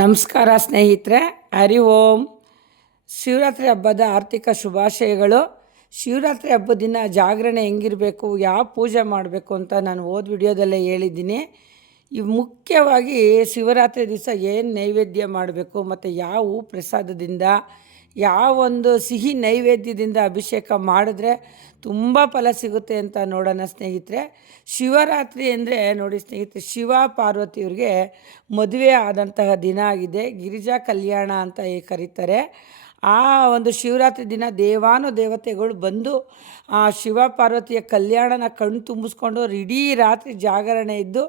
ನಮಸ್ಕಾರ ಸ್ನೇಹಿತರೆ ಹರಿ ಓಂ ಶಿವರಾತ್ರಿ ಹಬ್ಬದ ಆರ್ಥಿಕ ಶುಭಾಶಯಗಳು. ಶಿವರಾತ್ರಿ ಹಬ್ಬದ ದಿನ ಜಾಗರಣೆ ಹೆಂಗಿರಬೇಕು, ಯಾವ ಪೂಜೆ ಮಾಡಬೇಕು ಅಂತ ನಾನು ಓದ್ ವಿಡಿಯೋದಲ್ಲೇ ಹೇಳಿದ್ದೀನಿ. ಈ ಮುಖ್ಯವಾಗಿ ಶಿವರಾತ್ರಿ ದಿವಸ ಏನು ನೈವೇದ್ಯ ಮಾಡಬೇಕು, ಮತ್ತು ಯಾವ ಪ್ರಸಾದದಿಂದ ಯಾವ ಒಂದು ಸಿಹಿ ನೈವೇದ್ಯದಿಂದ ಅಭಿಷೇಕ ಮಾಡಿದ್ರೆ ತುಂಬ ಫಲ ಸಿಗುತ್ತೆ ಅಂತ ನೋಡೋಣ ಸ್ನೇಹಿತರೆ. ಶಿವರಾತ್ರಿ ಅಂದರೆ ನೋಡಿ ಸ್ನೇಹಿತರೆ, ಶಿವ ಪಾರ್ವತಿಯವ್ರಿಗೆ ಮದುವೆ ಆದಂತಹ ದಿನ ಆಗಿದೆ. ಗಿರಿಜಾ ಕಲ್ಯಾಣ ಅಂತ ಈ ಕರೀತಾರೆ. ಆ ಒಂದು ಶಿವರಾತ್ರಿ ದಿನ ದೇವಾನು ದೇವತೆಗಳು ಬಂದು ಆ ಶಿವ ಪಾರ್ವತಿಯ ಕಲ್ಯಾಣನ ಕಣ್ಣು ತುಂಬಿಸ್ಕೊಂಡು ಇಡೀ ರಾತ್ರಿ ಜಾಗರಣೆ ಇದ್ದು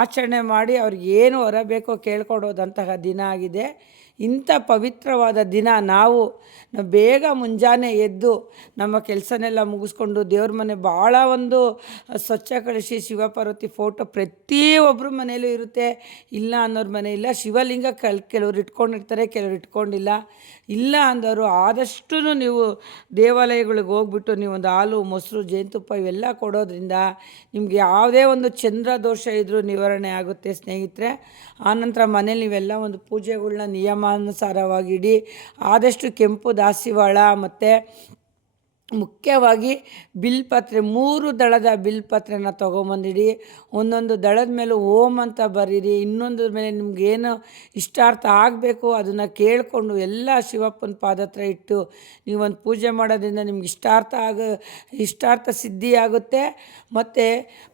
ಆಚರಣೆ ಮಾಡಿ ಅವ್ರಿಗೆ ಏನು ಹೊರಬೇಕೋ ಕೇಳ್ಕೊಂಡು ಹೋದಂತಹ ದಿನ ಆಗಿದೆ. ಇಂಥ ಪವಿತ್ರವಾದ ದಿನ ನಾವು ಬೇಗ ಮುಂಜಾನೆ ಎದ್ದು ನಮ್ಮ ಕೆಲಸನೆಲ್ಲ ಮುಗಿಸ್ಕೊಂಡು ದೇವ್ರ ಮನೆ ಭಾಳ ಒಂದು ಸ್ವಚ್ಛ ಕಳಿಸಿ ಶಿವಪಾರ್ವತಿ ಫೋಟೋ ಪ್ರತಿಯೊಬ್ಬರ ಮನೆಯಲ್ಲೂ ಇರುತ್ತೆ. ಇಲ್ಲ ಅನ್ನೋರ ಮನೆ ಇಲ್ಲ. ಶಿವಲಿಂಗ ಕಲ್, ಕೆಲವ್ರು ಇಟ್ಕೊಂಡಿರ್ತಾರೆ, ಕೆಲವ್ರು ಇಟ್ಕೊಂಡಿಲ್ಲ. ಇಲ್ಲ ಅಂದವರು ಆದಷ್ಟು ನೀವು ದೇವಾಲಯಗಳಿಗೆ ಹೋಗ್ಬಿಟ್ಟು ನೀವು ಒಂದು ಹಾಲು, ಮೊಸರು, ಜೇನುತುಪ್ಪ ಇವೆಲ್ಲ ಕೊಡೋದ್ರಿಂದ ನಿಮಗೆ ಯಾವುದೇ ಒಂದು ಚಂದ್ರ ದೋಷ ಇದ್ದರೂ ನಿವಾರಣೆ ಆಗುತ್ತೆ ಸ್ನೇಹಿತರೆ. ಆನಂತರ ಮನೇಲಿ ನೀವೆಲ್ಲ ಒಂದು ಪೂಜೆಗಳನ್ನ ನಿಯಮಾನುಸಾರವಾಗಿ ಆದಷ್ಟು ಕೆಂಪು ದಾಸಿವಾಳ ಮತ್ತು ಮುಖ್ಯವಾಗಿ ಬಿಲ್ಪತ್ರೆ ಮೂರು ದಳದ ಬಿಲ್ಪತ್ರೆನ ತೊಗೊಂಬಂದಿಡಿ. ಒಂದೊಂದು ದಳದ ಮೇಲೆ ಓಂ ಅಂತ ಬರೀರಿ, ಇನ್ನೊಂದು ಮೇಲೆ ನಿಮ್ಗೇನು ಇಷ್ಟಾರ್ಥ ಆಗಬೇಕು ಅದನ್ನು ಕೇಳಿಕೊಂಡು ಎಲ್ಲ ಶಿವಪ್ಪನ ಪಾದ ಹತ್ರ ಇಟ್ಟು ನೀವೊಂದು ಪೂಜೆ ಮಾಡೋದ್ರಿಂದ ನಿಮ್ಗೆ ಇಷ್ಟಾರ್ಥ ಆಗ, ಇಷ್ಟಾರ್ಥ ಸಿದ್ಧಿ ಆಗುತ್ತೆ. ಮತ್ತು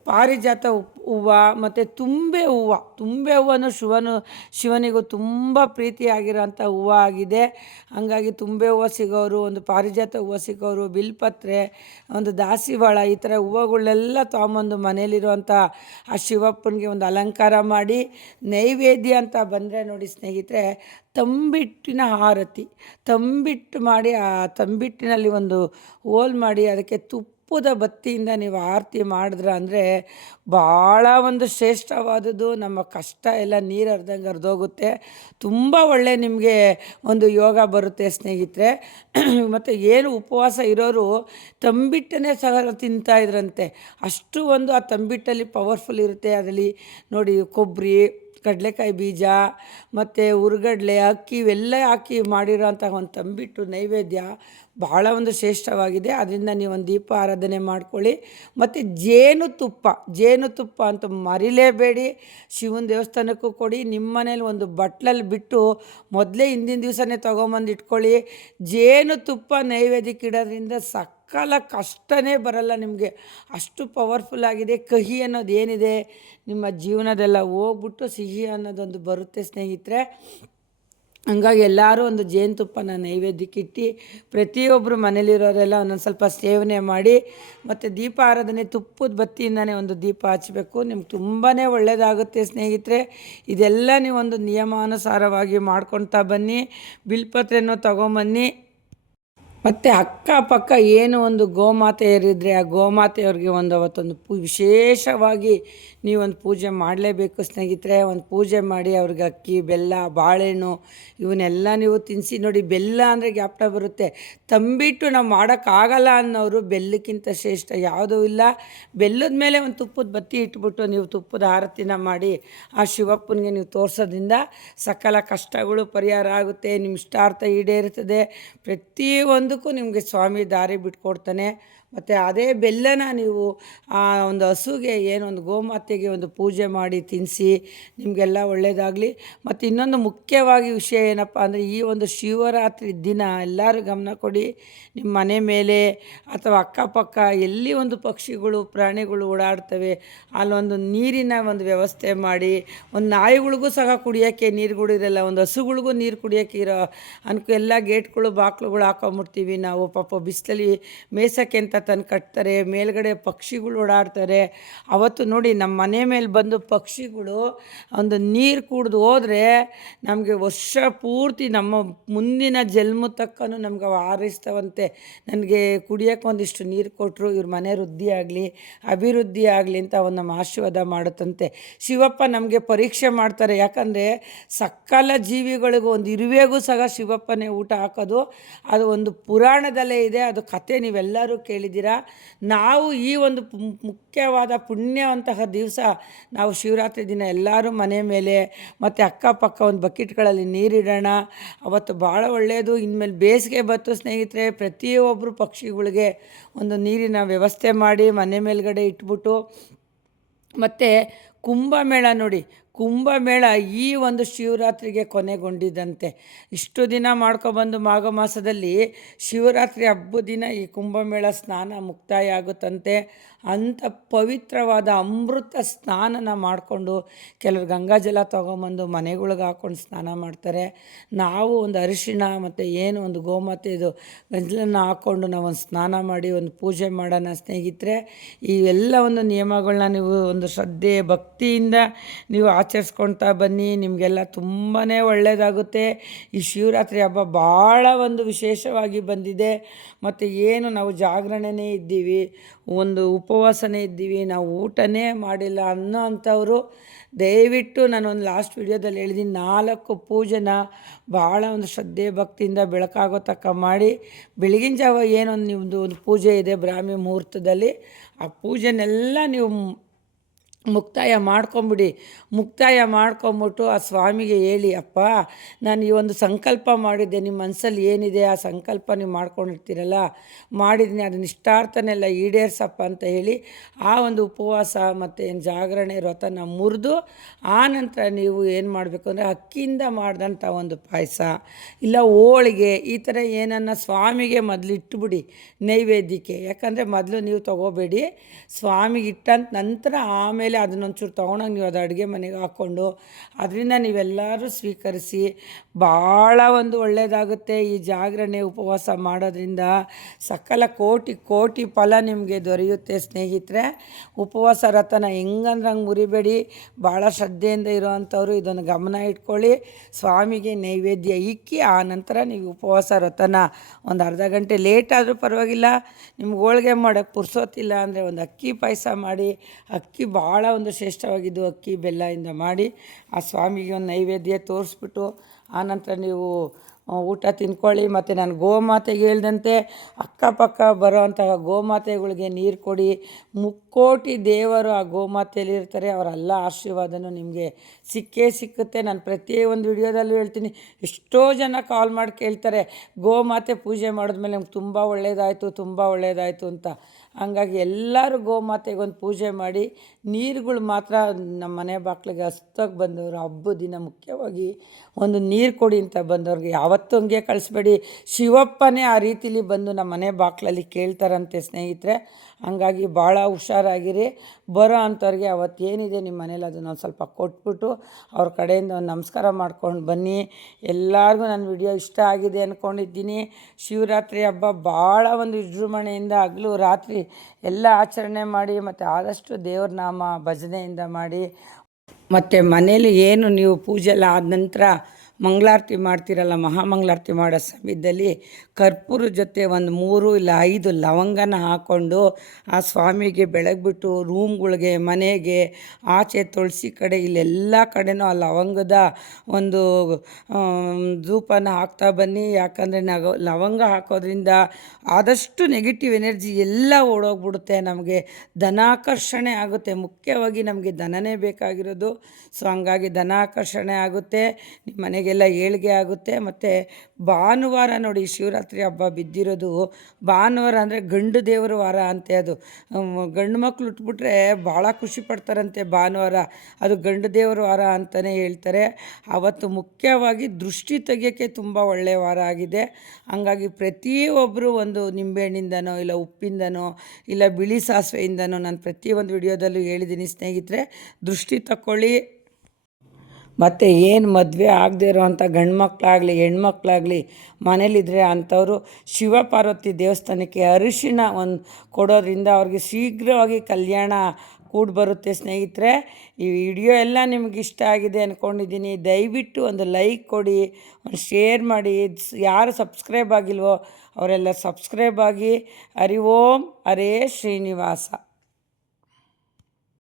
ಪಾರಿಜಾತ ಹೂವು, ಮತ್ತು ತುಂಬೆ ಹೂವು, ತುಂಬೆ ಹೂವನ್ನು ಶಿವನು, ಶಿವನಿಗೂ ತುಂಬ ಪ್ರೀತಿಯಾಗಿರೋಂಥ ಹೂವು ಆಗಿದೆ. ಹಾಗಾಗಿ ತುಂಬೆ ಹೂವು ಸಿಗೋರು, ಒಂದು ಪಾರಿಜಾತ ಹೂವು ಸಿಗೋರು ಬಿಲ್ಪತ್ರೆ ಒಂದು ದಾಸಿವಾಳ, ಈ ಥರ ಹೂವುಗಳನ್ನೆಲ್ಲ ತೊಗೊಂಬಂದು ಮನೇಲಿರುವಂಥ ಆ ಶಿವಪ್ಪನಿಗೆ ಒಂದು ಅಲಂಕಾರ ಮಾಡಿ, ನೈವೇದ್ಯ ಅಂತ ಬಂದರೆ ನೋಡಿ ಸ್ನೇಹಿತರೆ, ತಂಬಿಟ್ಟಿನ ಆರತಿ ತಂಬಿಟ್ಟು ಮಾಡಿ, ಆ ತಂಬಿಟ್ಟಿನಲ್ಲಿ ಒಂದು ಹೋಲ್ ಮಾಡಿ, ಅದಕ್ಕೆ ತುಪ್ಪದ ಬತ್ತಿಯಿಂದ ನೀವು ಆರತಿ ಮಾಡಿದ್ರೆ ಅಂದರೆ ಭಾಳ ಒಂದು ಶ್ರೇಷ್ಠವಾದದ್ದು. ನಮ್ಮ ಕಷ್ಟ ಎಲ್ಲ ನೀರು ಹರ್ದಂಗೆ ಹರಿದೋಗುತ್ತೆ. ತುಂಬ ಒಳ್ಳೆ ನಿಮಗೆ ಒಂದು ಯೋಗ ಬರುತ್ತೆ ಸ್ನೇಹಿತರೆ. ಮತ್ತು ಏನು ಉಪವಾಸ ಇರೋರು ತಂಬಿಟ್ಟನ್ನೇ ಸಹ ತಿಂತಾಯಿದ್ರಂತೆ ಅಷ್ಟು ಒಂದು ಆ ತಂಬಿಟ್ಟಲ್ಲಿ ಪವರ್ಫುಲ್ ಇರುತ್ತೆ. ಅದರಲ್ಲಿ ನೋಡಿ ಕೊಬ್ಬರಿ ಕಡಲೆಕಾಯಿ ಬೀಜ ಮತ್ತು ಹುರ್ಗಡ್ಲೆ ಅಕ್ಕಿ, ಇವೆಲ್ಲ ಹಾಕಿ ಮಾಡಿರೋಂಥ ಒಂದು ತಂಬಿಟ್ಟು ನೈವೇದ್ಯ ಬಹಳ ಒಂದು ಶ್ರೇಷ್ಠವಾಗಿದೆ. ಅದರಿಂದ ನೀವು ಒಂದು ದೀಪ ಆರಾಧನೆ ಮಾಡ್ಕೊಳ್ಳಿ. ಮತ್ತು ಜೇನುತುಪ್ಪ ಜೇನುತುಪ್ಪ ಅಂತ ಮರಿಲೇಬೇಡಿ. ಶಿವನ ದೇವಸ್ಥಾನಕ್ಕೂ ಕೊಡಿ. ನಿಮ್ಮ ಮನೇಲಿ ಒಂದು ಬಟ್ಲಲ್ಲಿ ಬಿಟ್ಟು ಮೊದಲೇ ಹಿಂದಿನ ದಿವಸನೇ ತೊಗೊಂಬಂದು ಇಟ್ಕೊಳ್ಳಿ. ಜೇನುತುಪ್ಪ ನೈವೇದ್ಯಕ್ಕೆ ಇಡೋದ್ರಿಂದ ಸಕಾಲ ಕಷ್ಟನೇ ಬರಲ್ಲ ನಿಮಗೆ. ಅಷ್ಟು ಪವರ್ಫುಲ್ ಆಗಿದೆ. ಕಹಿ ಅನ್ನೋದು ಏನಿದೆ? ನಿಮ್ಮ ಜೀವನದೆಲ್ಲ ಹೋಗ್ಬಿಟ್ಟು ಸಿಹಿ ಅನ್ನೋದೊಂದು ಬರುತ್ತೆ ಸ್ನೇಹಿತರೆ. ಹಂಗಾಗಿ ಎಲ್ಲರೂ ಒಂದು ಜೇನುತುಪ್ಪನ ನೈವೇದ್ಯಕ್ಕೆ ಇಟ್ಟು ಪ್ರತಿಯೊಬ್ಬರು ಮನೇಲಿರೋರೆಲ್ಲ ಒಂದೊಂದು ಸ್ವಲ್ಪ ಸೇವನೆ ಮಾಡಿ, ಮತ್ತು ದೀಪ ಆರಾಧನೆ ತುಪ್ಪದ ಬತ್ತಿಯಿಂದನೇ ಒಂದು ದೀಪ ಹಚ್ಚಬೇಕು ನಿಮ್ಗೆ ತುಂಬಾ ಒಳ್ಳೆಯದಾಗುತ್ತೆ ಸ್ನೇಹಿತರೆ. ಇದೆಲ್ಲ ನೀವು ಒಂದು ನಿಯಮಾನುಸಾರವಾಗಿ ಮಾಡ್ಕೊತಾ ಬನ್ನಿ. ಬಿಲ್ಪತ್ರೆನೂ ತೊಗೊಂಬನ್ನಿ. ಮತ್ತು ಅಕ್ಕಪಕ್ಕ ಏನು ಒಂದು ಗೋಮಾತೆಯರಿದ್ದರೆ ಆ ಗೋಮಾತೆಯವ್ರಿಗೆ ಒಂದು ಅವತ್ತೊಂದು ಪೂ, ವಿಶೇಷವಾಗಿ ನೀವೊಂದು ಪೂಜೆ ಮಾಡಲೇಬೇಕು ಸ್ನೇಹಿತರೆ. ಒಂದು ಪೂಜೆ ಮಾಡಿ ಅವ್ರಿಗೆ ಅಕ್ಕಿ, ಬೆಲ್ಲ, ಬಾಳೆಹಣ್ಣು ಇವನ್ನೆಲ್ಲ ನೀವು ತಿನ್ನಿಸಿ ನೋಡಿ ಬೆಲ್ಲ ಅಂದರೆ ಜ್ಞಾಪನ ಬರುತ್ತೆ. ತಂಬಿಟ್ಟು ನಾವು ಮಾಡೋಕ್ಕಾಗಲ್ಲ ಅನ್ನೋರು ಬೆಲ್ಲಕ್ಕಿಂತ ಶ್ರೇಷ್ಠ ಯಾವುದೂ ಇಲ್ಲ. ಬೆಲ್ಲದ ಮೇಲೆ ಒಂದು ತುಪ್ಪದ ಬತ್ತಿ ಇಟ್ಬಿಟ್ಟು ನೀವು ತುಪ್ಪದ ಆರತಿನ ಮಾಡಿ ಆ ಶಿವಪ್ಪನಿಗೆ ನೀವು ತೋರಿಸೋದ್ರಿಂದ ಸಕಲ ಕಷ್ಟಗಳು ಪರಿಹಾರ ಆಗುತ್ತೆ ನಿಮ್ಮ ಇಷ್ಟಾರ್ಥ ಈಡೇರುತ್ತದೆ ಪ್ರತಿಯೊಂದಕ್ಕೂ ನಿಮಗೆ ಸ್ವಾಮಿ ದಾರಿ ಬಿಟ್ಕೊಡ್ತಾನೆ. ಮತ್ತು ಅದೇ ಬೆಲ್ಲನ ನೀವು, ಆ, ಒಂದು ಹಸುಗೆ ಏನೊಂದು ಗೋಮಾತೆಗೆ ಒಂದು ಪೂಜೆ ಮಾಡಿ ತಿನ್ನಿಸಿ ನಿಮಗೆಲ್ಲ ಒಳ್ಳೆಯದಾಗಲಿ ಮತ್ತು ಇನ್ನೊಂದು ಮುಖ್ಯವಾಗಿ ವಿಷಯ ಏನಪ್ಪ ಅಂದರೆ, ಈ ಒಂದು ಶಿವರಾತ್ರಿ ದಿನ ಎಲ್ಲರೂ ಗಮನ ಕೊಡಿ. ನಿಮ್ಮ ಮನೆ ಮೇಲೆ ಅಥವಾ ಅಕ್ಕಪಕ್ಕ ಎಲ್ಲಿ ಒಂದು ಪಕ್ಷಿಗಳು, ಪ್ರಾಣಿಗಳು ಓಡಾಡ್ತವೆ ಅಲ್ಲೊಂದು ನೀರಿನ ಒಂದು ವ್ಯವಸ್ಥೆ ಮಾಡಿ, ಒಂದು ನಾಯಿಗಳಿಗೂ ಸಹ ಕುಡಿಯೋಕ್ಕೆ ನೀರುಗಳಿರಲ್ಲ ಒಂದು ಹಸುಗಳಿಗೂ ನೀರು ಕುಡಿಯೋಕ್ಕೆ ಇರೋ ಅನ್ಕೋ ಎಲ್ಲ ಗೇಟ್ಗಳು, ಬಾಕ್ಲುಗಳು ಹಾಕೊಂಬಿಡ್ತೀವಿ. ನಾವು ಪಾಪ ಬಿಸಿಲಲ್ಲಿ ಮೇಯ್ಸೋಕ್ಕೆ ಅಂತ ತಂದು ಕಟ್ತಾರೆ, ಮೇಲ್ಗಡೆ ಪಕ್ಷಿಗಳು ಓಡಾಡ್ತಾರೆ. ಅವತ್ತು ನೋಡಿ ನಮ್ಮ ಮನೆ ಮೇಲೆ ಬಂದು ಪಕ್ಷಿಗಳು ಒಂದು ನೀರು ಕುಡ್ದು ಹೋದರೆ ನಮಗೆ ವರ್ಷ ಪೂರ್ತಿ ನಮ್ಮ ಮುಂದಿನ ಜನ್ಮ ತಕ್ಕನು ನಮ್ಗೆ ಅವು ಹಾರೈಸ್ತವಂತೆ ನನಗೆ ಕುಡಿಯೋಕೆ ಒಂದಿಷ್ಟು ನೀರು ಕೊಟ್ಟರು ಇವ್ರ ಮನೆ ವೃದ್ಧಿ ಆಗಲಿ, ಅಭಿವೃದ್ಧಿ ಆಗಲಿ ಅಂತ ಒಂದು ನಮ್ಮ ಆಶೀರ್ವಾದ ಮಾಡುತ್ತಂತೆ. ಶಿವಪ್ಪ ನಮಗೆ ಪರೀಕ್ಷೆ ಮಾಡ್ತಾರೆ, ಯಾಕಂದರೆ ಸಕಲ ಜೀವಿಗಳಿಗೂ ಒಂದು ಇರುವೆಗೂ ಸಹ ಶಿವಪ್ಪನೇ ಊಟ ಹಾಕೋದು, ಅದು ಒಂದು ಪುರಾಣದಲ್ಲೇ ಇದೆ, ಅದು ಕತೆ ನೀವೆಲ್ಲರೂ ಕೇಳಿದ್ದೀರಿ. ಬಂದಿದ್ದೀರಾ ನಾವು ಈ ಒಂದು ಮುಖ್ಯವಾದ ಪುಣ್ಯವಂತಹ ದಿವಸ ನಾವು ಶಿವರಾತ್ರಿ ದಿನ ಎಲ್ಲರೂ ಮನೆ ಮೇಲೆ ಮತ್ತು ಅಕ್ಕಪಕ್ಕ ಒಂದು ಬಕೆಟ್ಗಳಲ್ಲಿ ನೀರಿಡೋಣ. ಅವತ್ತು ಭಾಳ ಒಳ್ಳೆಯದು ಇನ್ಮೇಲೆ ಬೇಸಿಗೆ ಬತ್ತು ಸ್ನೇಹಿತರೆ ಪ್ರತಿಯೊಬ್ಬರು ಪಕ್ಷಿಗಳಿಗೆ ಒಂದು ನೀರಿನ ವ್ಯವಸ್ಥೆ ಮಾಡಿ ಮನೆ ಮೇಲ್ಗಡೆ ಇಟ್ಬಿಟ್ಟು ಮತ್ತು ಕುಂಭಮೇಳ ನೋಡಿ. ಕುಂಭಮೇಳ ಈ ಒಂದು ಶಿವರಾತ್ರಿಗೆ ಕೊನೆಗೊಂಡಿದ್ದಂತೆ ಇಷ್ಟು ದಿನ ಮಾಡ್ಕೊಬಂದು ಮಾಘ ಮಾಸದಲ್ಲಿ ಶಿವರಾತ್ರಿ ಹಬ್ಬದ ದಿನ ಈ ಕುಂಭಮೇಳ ಸ್ನಾನ ಮುಕ್ತಾಯ ಆಗುತ್ತಂತೆ. ಅಂಥ ಪವಿತ್ರವಾದ ಅಮೃತ ಸ್ನಾನನ ಮಾಡಿಕೊಂಡು ಕೆಲವರು ಗಂಗಾಜಲ ತೊಗೊಂಬಂದು ಮನೆಗಳಿಗೆ ಹಾಕ್ಕೊಂಡು ಸ್ನಾನ ಮಾಡ್ತಾರೆ. ನಾವು ಒಂದು ಅರಿಶಿಣ ಮತ್ತು ಏನು ಒಂದು ಗೋಮಾತೆದು ಗಂಜಲನ್ನು ಹಾಕ್ಕೊಂಡು ನಾವು ಒಂದು ಸ್ನಾನ ಮಾಡಿ ಒಂದು ಪೂಜೆ ಮಾಡೋಣ ಸ್ನೇಹಿತರೆ. ಈ ಎಲ್ಲ ಒಂದು ನಿಯಮಗಳನ್ನ ನೀವು ಒಂದು ಶ್ರದ್ಧೆ, ಭಕ್ತಿಯಿಂದ ನೀವು ಆಚರಿಸ್ಕೊಳ್ತಾ ಬನ್ನಿ. ನಿಮಗೆಲ್ಲ ತುಂಬಾ ಒಳ್ಳೆಯದಾಗುತ್ತೆ ಈ ಶಿವರಾತ್ರಿ ಹಬ್ಬ ಭಾಳ ಒಂದು ವಿಶೇಷವಾಗಿ ಬಂದಿದೆ. ಮತ್ತು ಏನು ನಾವು ಜಾಗರಣೆನೇ ಇದ್ದೀವಿ. ಒಂದು ಉಪವಾಸನೇ ಇದ್ದೀವಿ, ನಾವು ಊಟನೇ ಮಾಡಿಲ್ಲ ಅನ್ನೋ ಅಂಥವರು, ದಯವಿಟ್ಟು ನಾನೊಂದು ಲಾಸ್ಟ್ ವಿಡಿಯೋದಲ್ಲಿ ಹೇಳಿದ್ದೀನಿ ನಾಲ್ಕು ಪೂಜೆನ ಭಾಳ ಒಂದು ಶ್ರದ್ಧೆ ಭಕ್ತಿಯಿಂದ ಬೆಳಕಾಗೋ ತಕ್ಕ ಮಾಡಿ, ಬೆಳಗಿನ ಜಾವ ಏನೊಂದು ನಿಮ್ಮದು ಒಂದು ಪೂಜೆ ಇದೆ ಬ್ರಾಹ್ಮಿ ಮುಹೂರ್ತದಲ್ಲಿ, ಆ ಪೂಜೆನೆಲ್ಲ ನೀವು ಮುಕ್ತಾಯ ಮಾಡ್ಕೊಂಬಿಡಿ. ಮುಕ್ತಾಯ ಮಾಡ್ಕೊಂಬಿಟ್ಟು ಆ ಸ್ವಾಮಿಗೆ ಹೇಳಿ, ಅಪ್ಪ, ನಾನು ಈ ಒಂದು ಸಂಕಲ್ಪ ಮಾಡಿದ್ದೆ. ನಿಮ್ಮ ಮನಸ್ಸಲ್ಲಿ ಏನಿದೆ ಆ ಸಂಕಲ್ಪ ನೀವು ಮಾಡ್ಕೊಂಡಿರ್ತೀರಲ್ಲ? ಮಾಡಿದ್ದೀನಿ ಅದನ್ನ ಇಷ್ಟಾರ್ಥನೆಲ್ಲ ಈಡೇರ್ಸಪ್ಪ ಅಂತ ಹೇಳಿ ಆ ಒಂದು ಉಪವಾಸ ಮತ್ತು ಏನು ಜಾಗರಣೆ ವ್ರತನ ಮುರಿದು ಆ ನಂತರ ನೀವು ಏನು ಮಾಡಬೇಕು ಅಂದರೆ ಅಕ್ಕಿಯಿಂದ ಮಾಡಿದಂಥ ಒಂದು ಪಾಯಸ ಇಲ್ಲ ಹೋಳಿಗೆ ಈ ಥರ ಏನನ್ನ ಸ್ವಾಮಿಗೆ ಮೊದಲು ಇಟ್ಟುಬಿಡಿ ನೈವೇದ್ಯಕ್ಕೆ. ಯಾಕಂದರೆ ಮೊದಲು ನೀವು ತಗೋಬೇಡಿ. ಸ್ವಾಮಿಗೆ ಇಟ್ಟಂತ ನಂತರ ಆಮೇಲೆ ಅದನ್ನೊಂಚೂರು ತೊಗೊಂಡೋಗಿ ನೀವು ಅದು ಅಡುಗೆ ಮನೆಗೆ ಹಾಕ್ಕೊಂಡು, ಅದರಿಂದ ನೀವೆಲ್ಲರೂ ಸ್ವೀಕರಿಸಿ, ಭಾಳ ಒಂದು ಒಳ್ಳೆಯದಾಗುತ್ತೆ ಈ ಜಾಗರಣೆ ಉಪವಾಸ ಮಾಡೋದ್ರಿಂದ ಸಕಲ ಕೋಟಿ ಕೋಟಿ ಫಲ ನಿಮಗೆ ದೊರೆಯುತ್ತೆ ಸ್ನೇಹಿತರೆ. ಉಪವಾಸ ರಥನ ಹೆಂಗಂದ್ರೆ ಹಂಗೆ ಮುರಿಬೇಡಿ. ಭಾಳ ಶ್ರದ್ಧೆಯಿಂದ ಇರೋವಂಥವ್ರು ಇದನ್ನು ಗಮನ ಇಟ್ಕೊಳ್ಳಿ. ಸ್ವಾಮಿಗೆ ನೈವೇದ್ಯ ಇಕ್ಕಿ, ಆ ನಂತರ ನೀವು ಉಪವಾಸ ರಥನ ಒಂದು ಅರ್ಧ ಗಂಟೆ ಲೇಟ್ ಆದರೂ ಪರವಾಗಿಲ್ಲ. ನಿಮ್ಗೆ ಹೋಳ್ಗೆ ಮಾಡೋಕ್ಕೆ ಪುರ್ಸೋತಿಲ್ಲ ಅಂದರೆ ಒಂದು ಅಕ್ಕಿ ಪಾಯಸ ಮಾಡಿ, ಅಕ್ಕಿ ಭಾಳ ಒಂದು ಶ್ರೇಷ್ಠವಾಗಿದ್ದು ಅಕ್ಕಿ ಬೆಲ್ಲದಿಂದ ಮಾಡಿ ಆ ಸ್ವಾಮಿಗೆ ಒಂದು ನೈವೇದ್ಯ ತೋರಿಸ್ಬಿಟ್ಟು ಆನಂತರ ನೀವು ಊಟ ತಿನ್ಕೊಳ್ಳಿ, ಮತ್ತು ನಾನು ಗೋಮಾತೆಗೆ ಹೇಳ್ದಂತೆ, ಅಕ್ಕಪಕ್ಕ ಬರೋವಂತಹ ಗೋಮಾತೆಗಳಿಗೆ ನೀರು ಕೊಡಿ. ಮುಕ್ಕೋಟಿ ದೇವರು ಆ ಗೋಮಾತೆಯಲ್ಲಿ ಇರ್ತಾರೆ, ಅವರೆಲ್ಲ ಆಶೀರ್ವಾದನೂ ನಿಮಗೆ ಸಿಕ್ಕೇ ಸಿಕ್ಕುತ್ತೆ. ನಾನು ಪ್ರತಿಯೊಂದು ವಿಡಿಯೋದಲ್ಲೂ ಹೇಳ್ತೀನಿ, ಎಷ್ಟೋ ಜನ ಕಾಲ್ ಮಾಡಿ ಕೇಳ್ತಾರೆ, ಗೋಮಾತೆ ಪೂಜೆ ಮಾಡಿದ್ಮೇಲೆ ನಮ್ಗೆ ತುಂಬ ಒಳ್ಳೆಯದಾಯಿತು ತುಂಬ ಒಳ್ಳೆಯದಾಯಿತು ಅಂತ. ಹಂಗಾಗಿ ಎಲ್ಲರೂ ಗೋಮಾತೆಗೆ ಒಂದು ಪೂಜೆ ಮಾಡಿ, ನೀರುಗಳು ಮಾತ್ರ ನಮ್ಮ ಮನೆ ಬಾಗಿಲಿಗೆ ಹಸ್ತಾಗಿ ಬಂದವರು. ಹಬ್ಬದ ದಿನ ಮುಖ್ಯವಾಗಿ ಒಂದು ನೀರು ಕೊಡಿ ಅಂತ ಬಂದವ್ರಿಗೆ. ಯಾವತ್ತೂ ಹಂಗೆ ಕಳಿಸ್ಬೇಡಿ. ಶಿವಪ್ಪನೇ ಆ ರೀತಿಲಿ ಬಂದು ನಮ್ಮ ಮನೆ ಬಾಕ್ಲಲ್ಲಿ ಕೇಳ್ತಾರಂತೆ ಸ್ನೇಹಿತರೆ. ಹಂಗಾಗಿ ಭಾಳ ಹುಷಾರಾಗಿರಿ. ಬರೋ ಅಂಥವ್ರಿಗೆ ಅವತ್ತೇನಿದೆ ನಿಮ್ಮ ಮನೇಲಿ ಅದನ್ನ ಒಂದು ಸ್ವಲ್ಪ ಕೊಟ್ಬಿಟ್ಟು ಅವ್ರ ಕಡೆಯಿಂದ ಒಂದು ನಮಸ್ಕಾರ ಮಾಡ್ಕೊಂಡು ಬನ್ನಿ. ಎಲ್ಲರಿಗೂ ನನ್ನ ವಿಡಿಯೋ ಇಷ್ಟ ಆಗಿದೆ ಅಂದ್ಕೊಂಡಿದ್ದೀನಿ ಶಿವರಾತ್ರಿ ಹಬ್ಬ ಭಾಳ ಒಂದು ವಿಜೃಂಭಣೆಯಿಂದ, ಹಗಲು, ರಾತ್ರಿ ಎಲ್ಲ ಆಚರಣೆ ಮಾಡಿ ಮತ್ತು ಆದಷ್ಟು ದೇವ್ರ ನಾಮ ಭಜನೆಯಿಂದ ಮಾಡಿ ಮತ್ತು ಮನೇಲಿ ಏನು ನೀವು ಪೂಜೆ ಎಲ್ಲ ಆದ ನಂತರ ಮಂಗಳಾರತಿ ಮಾಡ್ತೀರಲ್ಲ, ಮಹಾಮಂಗಳಾರತಿ ಮಾಡೋ ಸಮಯದಲ್ಲಿ ಕರ್ಪೂರ ಜೊತೆ ಒಂದು ಮೂರು ಇಲ್ಲ ಐದು ಲವಂಗನ ಹಾಕ್ಕೊಂಡು ಆ ಸ್ವಾಮಿಗೆ ಬೆಳಗ್ಬಿಟ್ಟು ರೂಮ್ಗಳಿಗೆ, ಮನೆಗೆ, ಆಚೆ ತುಳಸಿ ಕಡೆ ಇಲ್ಲೆಲ್ಲ ಕಡೆನೂ ಆ ಲವಂಗದ ಒಂದು ಧೂಪನ ಹಾಕ್ತಾ ಬನ್ನಿ. ಯಾಕಂದರೆ ನಾವು ಲವಂಗ ಹಾಕೋದ್ರಿಂದ ಆದಷ್ಟು ನೆಗೆಟಿವ್ ಎನರ್ಜಿ ಎಲ್ಲ ಓಡೋಗ್ಬಿಡುತ್ತೆ ನಮಗೆ. ಧನಾಕರ್ಷಣೆ ಆಗುತ್ತೆ. ಮುಖ್ಯವಾಗಿ ನಮಗೆ ಧನನೇ ಬೇಕಾಗಿರೋದು. ಸೊ ಹಂಗಾಗಿ ಧನಾಕರ್ಷಣೆ ಆಗುತ್ತೆ. ನಿಮ್ಮ ಮನೆಗೆಲ್ಲ ಏಳಿಗೆ ಆಗುತ್ತೆ. ಮತ್ತು ಭಾನುವಾರ ನೋಡಿ ಶಿವರಾತ್ರಿ ಹಬ್ಬ ಬಿದ್ದಿರೋದು. ಭಾನುವಾರ ಅಂದರೆ ಗಂಡು ದೇವರ ವಾರ ಅಂತೆ ಅದು. ಗಂಡು ಮಕ್ಕಳು ಉಟ್ಬಿಟ್ರೆ ಭಾಳ ಖುಷಿ ಪಡ್ತಾರಂತೆ ಭಾನುವಾರ. ಅದು ಗಂಡು ದೇವರ ವಾರ ಅಂತಲೇ ಹೇಳ್ತಾರೆ. ಅವತ್ತು ಮುಖ್ಯವಾಗಿ ದೃಷ್ಟಿ ತೆಗಿಯೋಕ್ಕೆ ತುಂಬ ಒಳ್ಳೆಯ ವಾರ ಆಗಿದೆ. ಹಂಗಾಗಿ ಪ್ರತಿಯೊಬ್ಬರು ಒಂದು ನಿಂಬೆಹಣ್ಣಿಂದನೋ, ಇಲ್ಲ ಉಪ್ಪಿಂದನೋ, ಇಲ್ಲ ಬಿಳಿ ಸಾಸಿವೆಯಿಂದನೋ ನಾನು ಪ್ರತಿಯೊಂದು ವಿಡಿಯೋದಲ್ಲೂ ಹೇಳಿದ್ದೀನಿ ಸ್ನೇಹಿತರೆ, ದೃಷ್ಟಿ ತಕ್ಕೊಳ್ಳಿ. ಮತ್ತು ಏನು ಮದುವೆ ಆಗದೇ ಇರೋವಂಥ ಗಂಡು ಮಕ್ಕಳಾಗಲಿ ಹೆಣ್ಮಕ್ಳಾಗಲಿ ಮನೇಲಿದ್ದರೆ ಅಂಥವರು ಶಿವಪಾರ್ವತಿ ದೇವಸ್ಥಾನಕ್ಕೆ ಅರಿಶಿಣ ಒಂದು ಕೊಡೋದ್ರಿಂದ ಅವ್ರಿಗೆ ಶೀಘ್ರವಾಗಿ ಕಲ್ಯಾಣ ಕೂಡಿ ಬರುತ್ತೆ ಸ್ನೇಹಿತರೆ. ಈ ವಿಡಿಯೋ ಎಲ್ಲ ನಿಮ್ಗೆ ಇಷ್ಟ ಆಗಿದೆ ಅಂದ್ಕೊಂಡಿದ್ದೀನಿ ದಯವಿಟ್ಟು ಒಂದು ಲೈಕ್ ಕೊಡಿ, ಒಂದು ಶೇರ್ ಮಾಡಿ. ಯಾರು ಸಬ್ಸ್ಕ್ರೈಬ್ ಆಗಿಲ್ವೋ ಅವರೆಲ್ಲ ಸಬ್ಸ್ಕ್ರೈಬ್ ಆಗಿ. ಹರಿ ಓಂ, ಹರೇ ಶ್ರೀನಿವಾಸ.